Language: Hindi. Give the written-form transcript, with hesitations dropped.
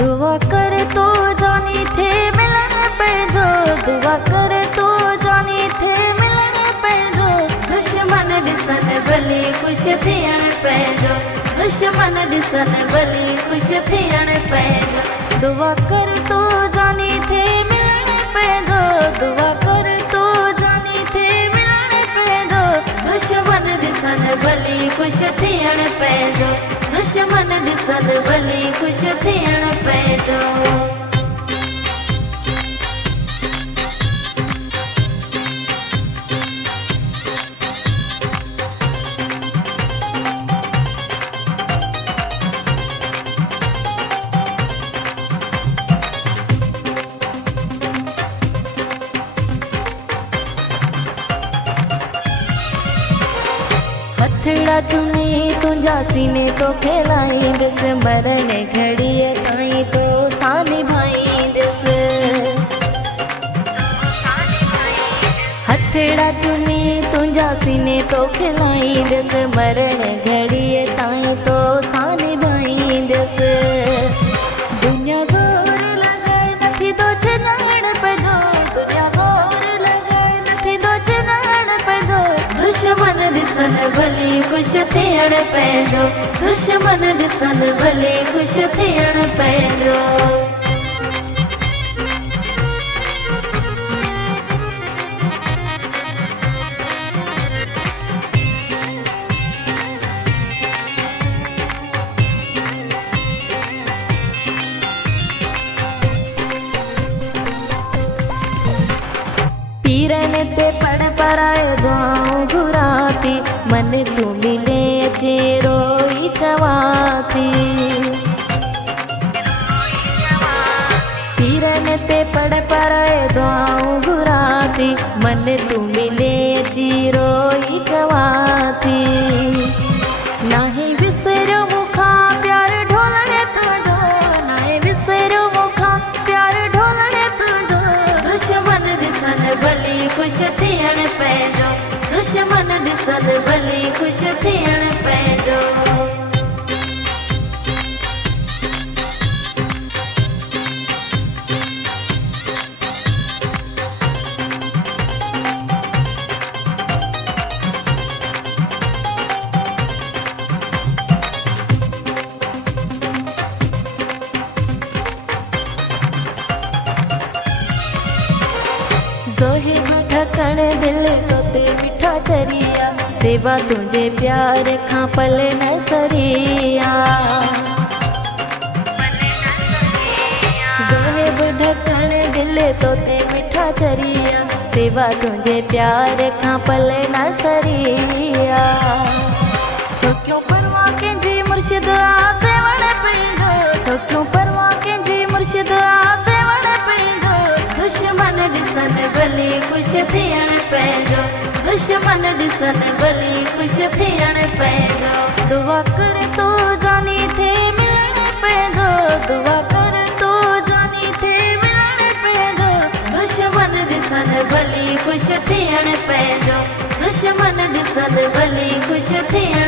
दुआ कर तो जानी थे मिलन पैजो, दुआ कर तो जानी थे मिलन पैजो, दुश्मन दिसन भली खुश थियण पैजो, दुश्मन दिसन भली खुश थियण पैजो। दुआ कर तो जानी थे मिलन पैजो, दुआ कर तो जानी थे मिलन पैजो, दुश्मन दिसन भली खुश थियण पैजो, दुश्मन दिसन भली खुश थियण पैजो। हथड़ा चुनी तुझा सीने तो फैलाईंदस, मरण घड़ीअ ताईं तो सानी भाईंदस। हथड़ा चुनी तुझा सीने तो खिलाईंदस, मरण घड़ीअ ताईं तो सानी भाईंदस। दुनिया ज़ोर लगाए नथी तो छॾण पैजो, दुनिया ज़ोर लगाए नथी तो छॾण पैजो, दुश्मन दिसन भली खुश थियण पैजो, दुश्मन दिसन भली खुश थियण पैजो। पीरन ते पढ़ पराए दुआऊं घुराती, मन तू मिले अचे रोई चवाती। पीरन ते पढ़ पराए दुआऊं घुराती, मन तू मिले अची रोई चवाती। नाहे विसरियो मूंखां प्यार ढोलणे तुंहिंजो, नाहे विसरियो मूंखां प्यार ढोलणे तुंहिंजो, दुश्मन दिसन भली खुश थियण पैजो, दुश्मन दिसन भली खुश थियण पैजो। ज़ोहिब ढकण दिल तोते मिठा चरिया, सेवा तुझे प्यार खां पल न सरिया। ज़ोहिब ढकण दिल तोते मिठा चरिया, सेवा तुझे प्यार खां पल न सरिया। छो क्यों परवाह कंहिंजी मुर्शिद आसे वण पैंजो, छो क्यों परवाह कंहिंजी मुर्शिद आसे वण पैंजो, दुश्मन दिसन भली खुश थियण पैजो, दुश्मन दिसन भली खुश थियण पैजो। दुआ कर तो जानी थे मिलण पैजो, दुआ कर तो जानी थे मिलण पैजो, दुश्मन दिसन भली खुश थियण पैजो, दुश्मन दिसन भली खुश थियण